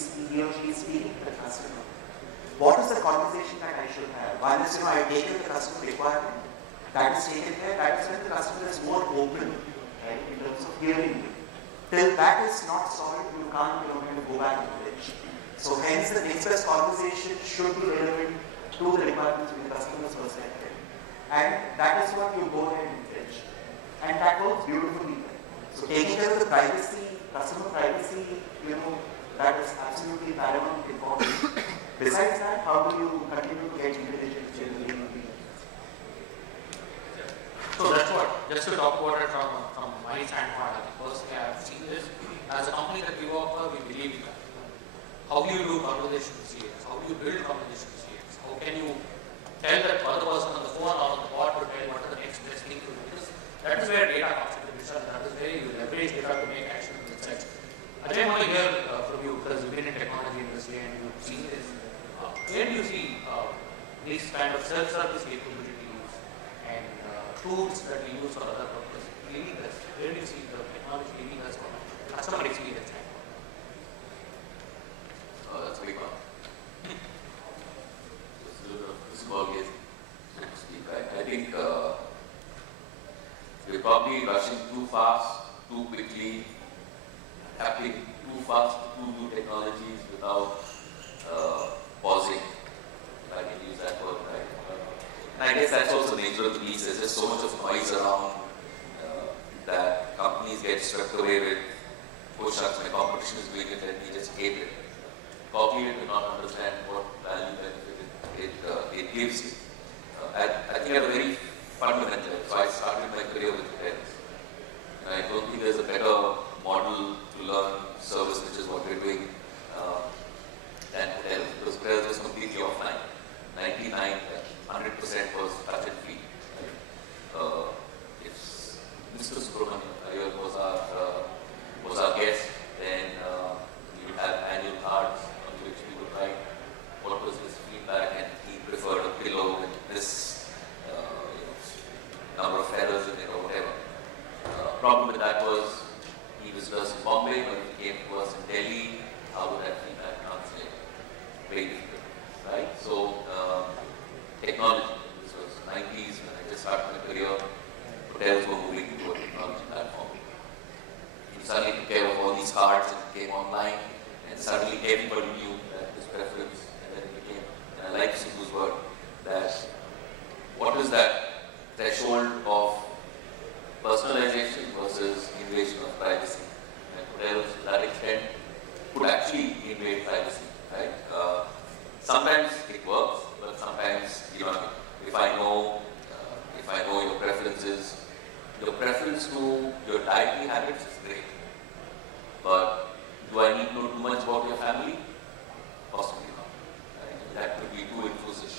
or she is speaking to the customer, what is the conversation that I should have? One is, I have taken the customer requirement. That is taken care. That is when the customer is more open, right, in terms of hearing you. Till that is not solved, you can't go back to the village. So hence the next best conversation should be relevant to the requirements from the customer's perspective. And that is what you go ahead and fetch. And that works beautifully. So taking care of the privacy, customer privacy, that is absolutely paramount important. Besides that, how do you continue to get intelligence generally? So that's what, just to talk about it from my standpoint, personally I have seen this. As a company that we work for, we believe in that. How do you do conversational CX? How do you build conversational CX? How can you tell that other person on the phone or on the bot to tell what are the next best thing to do? Because that is where data comes into picture, and that is where you leverage data to make action on insights. Ajay, I want to hear from you, because you've been in technology industry and you've seen this. Where do you see these kind of self-service capabilities and tools that we use for other purposes, leaving us, where do you see the technology leaving us from a customer experience standpoint? That's a big one. It's a little bit of this ball game, so to speak, right? I think we're probably rushing too fast, too quickly, tackling too fast two new technologies without pausing, if I can use that word, right? And I guess that's also the nature of the beast. There's just so much of noise around that companies get swept away with, oh shucks, my competition is doing it, and we just hate it. Copy it and not understand what value benefit it gives you. I think at a very fundamental level, so I started my career with hotels. And I don't think there's a better model to learn service, which is what we're doing, than hotels, because hotels was completely offline. 99, 100% was touch and feel. Right? If Mr. Subramanyam Iyer was our guest, then we would have annual cards on which we would write what was his feedback, and he preferred a pillow with this number of feathers in it or whatever. Problem with that was he was just in Bombay, but he came to us in Delhi. How would that feedback translate? Very difficult, right? So technology. This was 90s when I just started my career. Hotels were moving to a technology platform. He suddenly took care of all these cards and came online, and suddenly everybody knew that his preference, and then it became, and I like Sidhu's word, that what is that threshold of personalization versus invasion of privacy? And hotels, to that extent, could actually invade privacy, right? Sometimes it works, but sometimes, if I know your preferences, your preference to your dietary habits is great. But do I need to know too much about your family? Possibly not. Right? That could be too intrusive.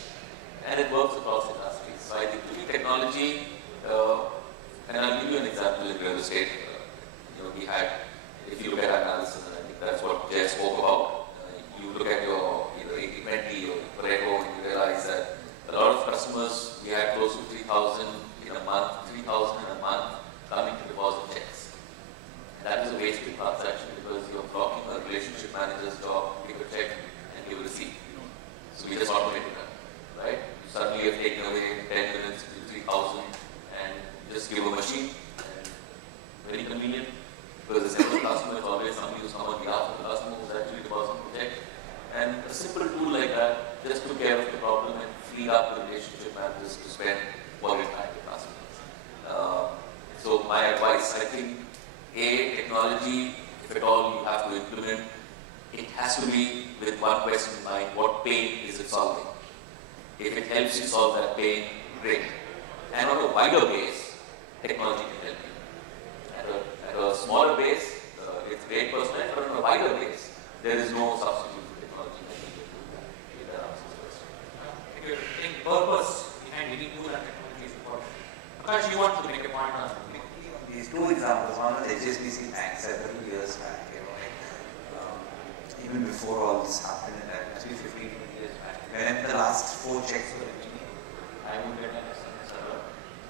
And it works across industries. So I think to me technology, and I'll give you an example in real estate. We had, if you look at analysis, and I think that's what Jay spoke about, you look at your either 80-20 or Parekh, and you realize that a lot of customers, we had close to 3,000 in a month coming to deposit checks. And that is a wasted transaction because you're blocking a relationship manager's job, pick a check and give a receipt. So we just automated that, right? You suddenly have taken away 10 minutes to 3,000 and just give a machine. And very convenient because the central customer is always somebody who's come on behalf of the customer who's actually depositing the check. And a simple tool like that just took care of the problem and freed up the relationship managers to spend quality time with customers. So my advice, I think, technology, if at all you have to implement, it has to be with one question in mind: what pain is it solving? If it helps you solve that pain, great. And on a wider base, technology can help you. At a smaller base, it's great personalized, but on a wider base, there is no substitute for technology that can do that. If that answers the question. I think purpose behind any tool and technology is important. Prakash, you want to make a point on these two examples. One was HSBC Bank several years back, even before all this happened, actually 15 years back. When the last 4 checks were reaching, I would get an SMS alert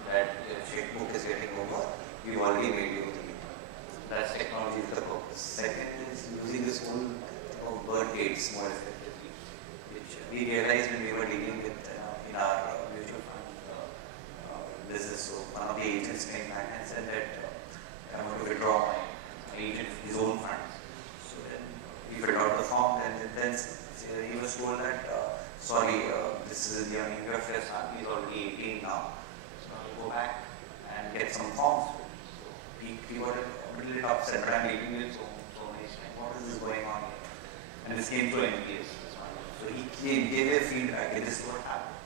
that your checkbook is getting over, we've already made you the meeting. That's technology with the purpose. Second is using this whole bird dates more effectively, which we realized when we were dealing with in our mutual fund business. So one of the agents came back and said that I want to withdraw my agent his own funds. So then we filled out the form, and then he was told that sorry, this is your SAARC, he's already 18 now, so I'll go back and get some forms. So we got a little upset, but I'm meeting with so many times. What is this going on here? And this came to NPS. So he gave a feedback, and this is what happened.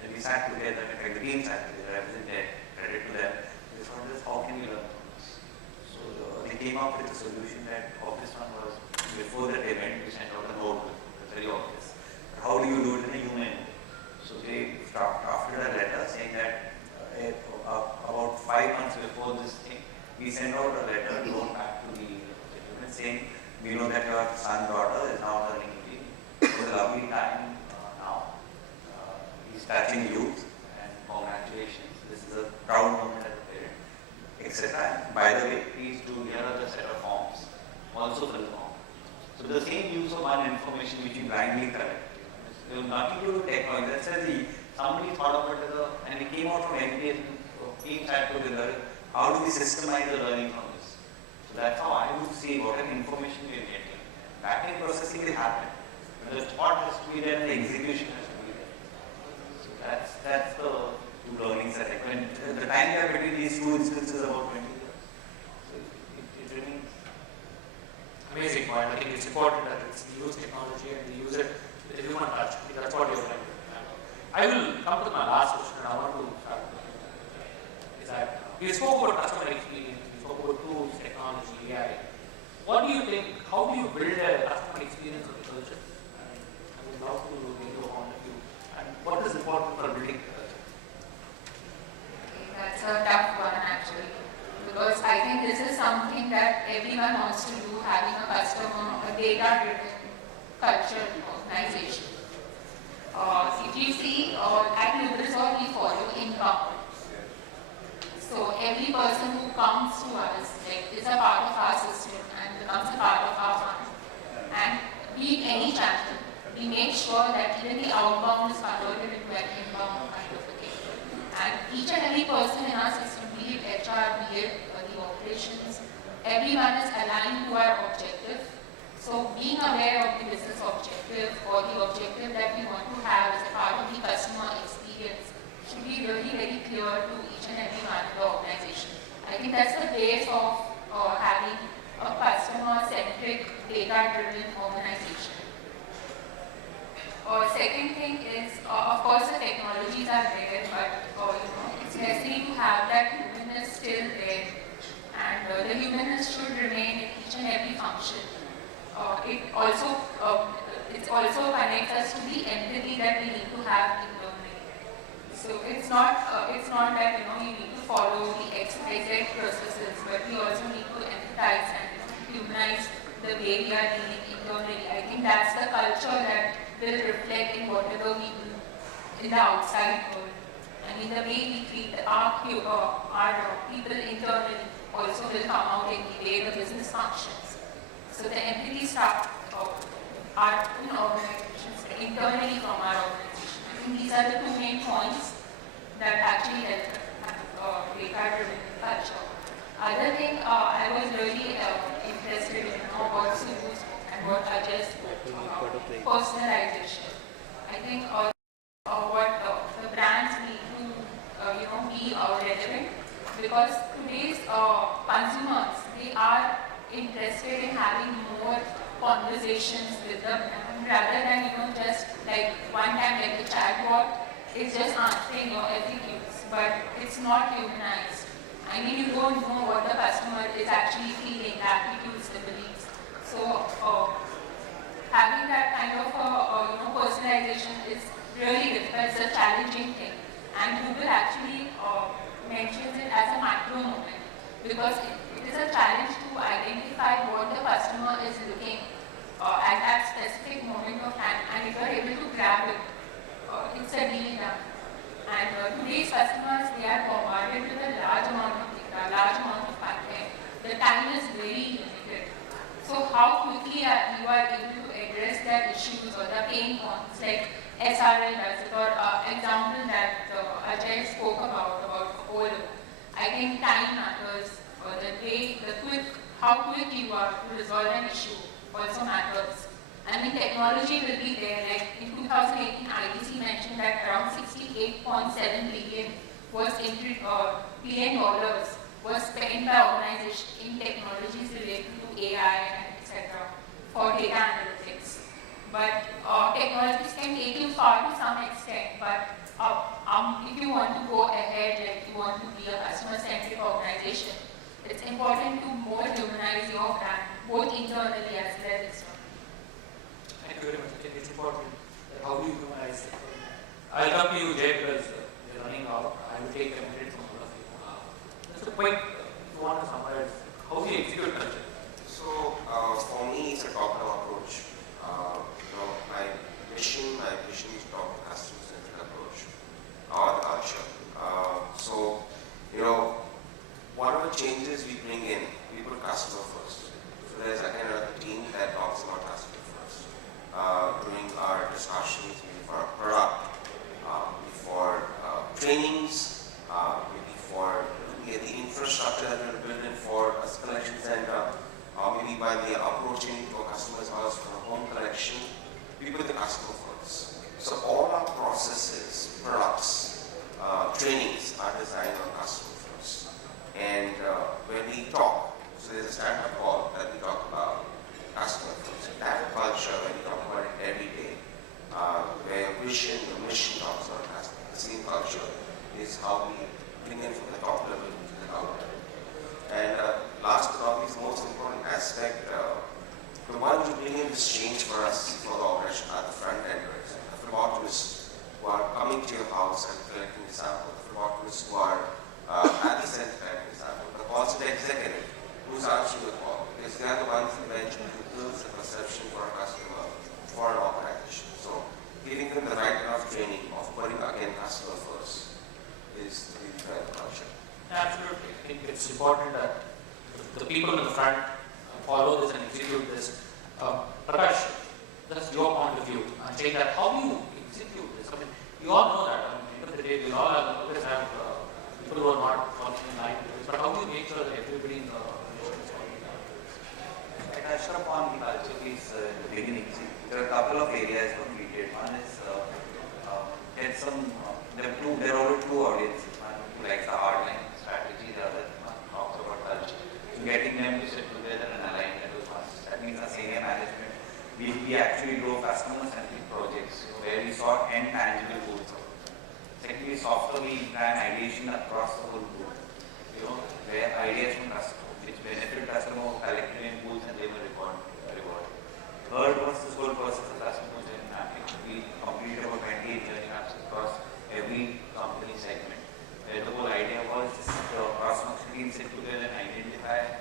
When we sat together, in fact the team sat together, I was in there, credit to them, they thought, how can we learn from this? So they came up with a solution that obvious one was, before that event, we sent out a notebook. It's very obvious. But how do you do it in a human way? So they drafted a letter saying that about 5 months before this thing, we sent out a letter going back to the gentleman saying, we know that your son, daughter is now turning 18. It's a lovely time now. He's touching youth, and congratulations. this is a proud moment as a parent, etc. By the way, please do, here are the set of forms, also fill the form. So the same use of one information which you blindly collect. There was nothing to do with technology. That's somebody thought about it and it came out from MBA, team sat together, how do we systemize the learning from this? So that's how I would say what an information we are getting. Back-end processing will happen. The thought has to be there and the execution has to be there. So that's the two learnings that happen. The time gap between these two instances is about 20 years. So it remains. Amazing point. I think it's important that we use technology and we use it with a human touch. I think that's what you're trying to do. I will come to my last question. I want to start is that we spoke about customer experience, we spoke about tools, technology, AI. What do you think? How do you build a customer experience of the culture? I would love to get your point of view. And what is important for building the culture? That's a tough one actually, because I think this is something that everyone wants to do, having a data-driven culture organization. If you see, at Lubrizol we follow income. So every person who comes to us is a part of our system and becomes a part of our fund. And be it any channel, we make sure that even the outbound is converted into an inbound kind of a thing. And each and every person in our system, be it HR, be it the operations, everyone is aligned to our objective. So being aware of the business objective or the objective that we want to have as a part of the customer experience should be really very clear to each and every one of the organization. I think that's the base of having a customer-centric, data-driven organization. Second thing is, of course, the technologies are there, but it's necessary to have that humanness still there, and the humanness should remain in each and every function. It also connects us to the empathy that we need to have internally. So it's not that you need to follow the XYZ processes, but we also need to empathize and humanize the way we are dealing internally. I think that's the culture that will reflect in whatever we do in the outside world. I mean, the way we treat our people internally also will come out in the way the business functions. So the empathy starts our organizations, internally from our organization. I think these are the two main points that actually help data-driven culture. Other thing I was really interested in what Sue and what Ajay spoke about, personalization. I think what the brands need to be relevant, because today's consumers, they are interested in having more conversations with the brand rather than just like one time like the chatbot is just answering your FAQs, but it's not humanized. I mean, you don't know what the customer is actually feeling, the attitudes, the beliefs. So having that kind of personalization is really difficult. It's a challenging thing, and Google actually mentions it as a macro moment, because it is a challenge to identify what the customer is looking at that specific moment of time, and if you are able to grab it, it's a deal done. And today's customers, they are bombarded with a large amount of data, large amount of content. The time is very limited. So how quickly you are able to address their issues or the pain points, like SRL does it, or example that Ajay spoke about all. I think time matters. How quick you are to resolve an issue also matters. I mean, technology will be there. Like in 2018, IDC mentioned that around 68.7 billion was spent by organizations in technologies related to AI and etc. for data analytics. But technologies can take you far to some extent. But if you want to go ahead, like you want to be a customer-centric organization, it's important to more humanize your brand, both internally as well as externally. Thank you very much. I think it's important. How do you humanize it? I'll come to you, Jay, because we're running out. I will take a minute from all of you. Just a quick, if you want to summarize, how do you execute culture? So for me, it's a top-down approach. My vision is to talk to customer-centric approach or the culture. So with the customer first. So all our processes, products, trainings are designed on customer first. And when we talk, so there's a stand-up call that we talk about customer first. That culture, when you talk about it every day, where your vision, your mission talks about customer, the same culture is how we bring in from the top level to the down level. And last but not least, the most important aspect, the one to bring in this change for us for the operation are the front enders, the phlebotomists who are coming to your house and collecting the sample, the phlebotomists who are at the center collecting the sample, but also the executive who's answering the call, because they are the ones eventually who builds the perception for a customer, for an organization. So giving them the right enough training of putting again customer first is the culture. Absolutely. I think it's important that the people in the front follow this and execute this. Prakash, that's your point of view. I'm saying that how do you execute this? I mean, you all know that. At the end of the day, we all always have people who are not working in line with this. But how do you make sure that everybody in the organization is following that? I touched upon the culture piece in the beginning. See, there are a couple of areas what we did. One is get some, there are two audiences. One who likes the hardline strategy, the other one talks about culture. So getting them to sit together and align that was one. That means our senior management, we actually drove customer-centric projects where we saw intangible goals. Secondly, software we ran ideation across the whole group. Where ideas from customers, which benefit customer collected in pools and they were rewarded. Third was this whole process of customer journey mapping. We completed about 28 journey maps across every company segment. Where the whole idea was just cross-functional teams sit together and identify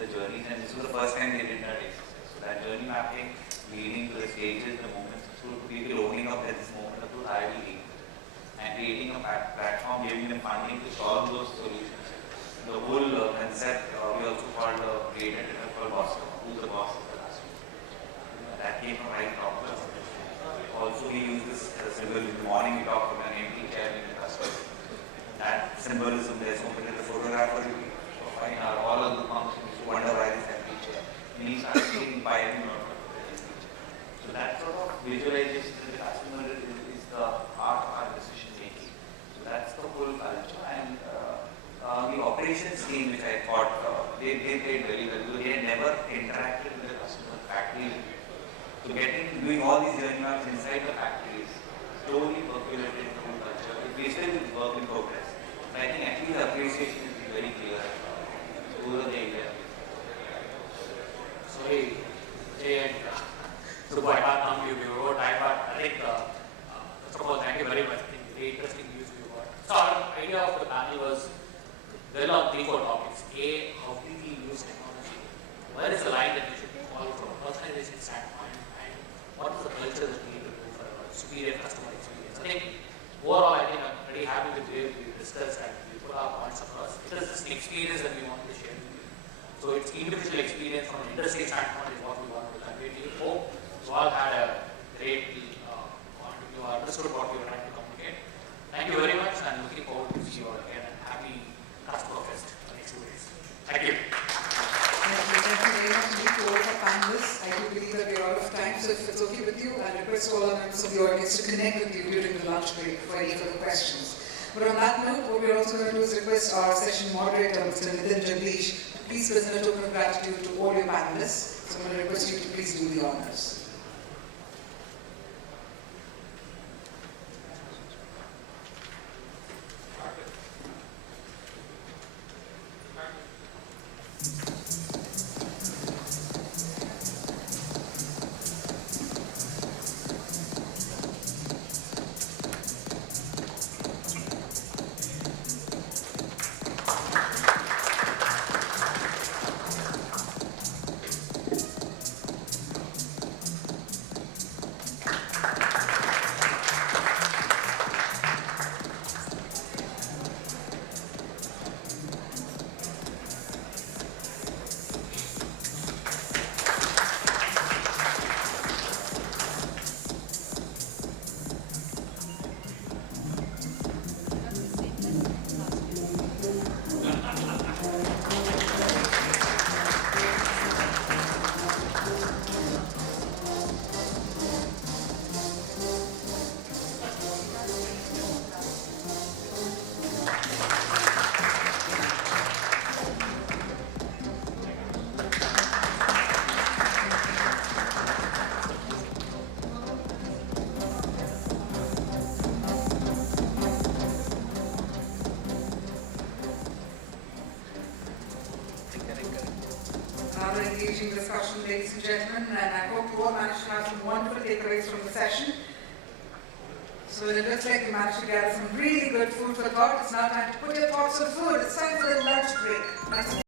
the journeys, and this was the first time they did that exercise. So that journey mapping, leading to the stages, the moments of truth, people owning up that this moment of truth, I will lead. And creating a platform, giving them funding to solve those solutions. The whole concept, we also created a called boss, who's the boss of the customer. That came from right top level. Also, we use this symbol in the morning, we talk about an empty chair in the customer. That symbolism there, so when the photographer will find out all of the functions, to wonder why this empty chair. And he starts thinking by him not empty chair. So that sort of visualization to the customer is the art of our decision making. So that's the whole culture. And the operations team, which I thought they played very well, because they had never interacted with the customer factory. So doing all these journey maps inside the factories, slowly percolated the whole culture. We still work in progress. But I think actually the appreciation is very clear. So those are the areas. Sorry, Ajay and Subha, I can't come to you. We were over time, but I think, first of all, thank you very much. I think very interesting views you got. So our idea of the panel was there are 3-4 topics. A, how do we use technology? Where is the line that we should follow from a personalization standpoint? And what is the culture that we need to do for a superior customer experience? I think overall, I think I'm pretty happy with the way we discussed and we put our points across. Because this is an experience that we wanted to share with you. So it's individual experience from an industry standpoint is what we wanted to convey to you. Hope you all had a great point of view, understood what we were trying to communicate. Thank you very much and looking forward to see you all again and happy Customer-Fest the next 2 days. Thank you. Thank you very much indeed to all of our panelists. I do believe that we are out of time, so if it's okay with you, I'll request all members of the audience to connect with you during the lunch break for any further questions. But on that note, what we're also going to do is request our session moderator, Mr. Nitin, Jagadish, to please present a token of gratitude to all your panelists. So I'm going to request you to please do the honors. another engaging discussion, ladies and gentlemen, and I hope you all managed to have some wonderful takeaways from the session. So it looks like you managed to gather some really good food for thought. It's now time to put your thoughts on food. It's time for the lunch break.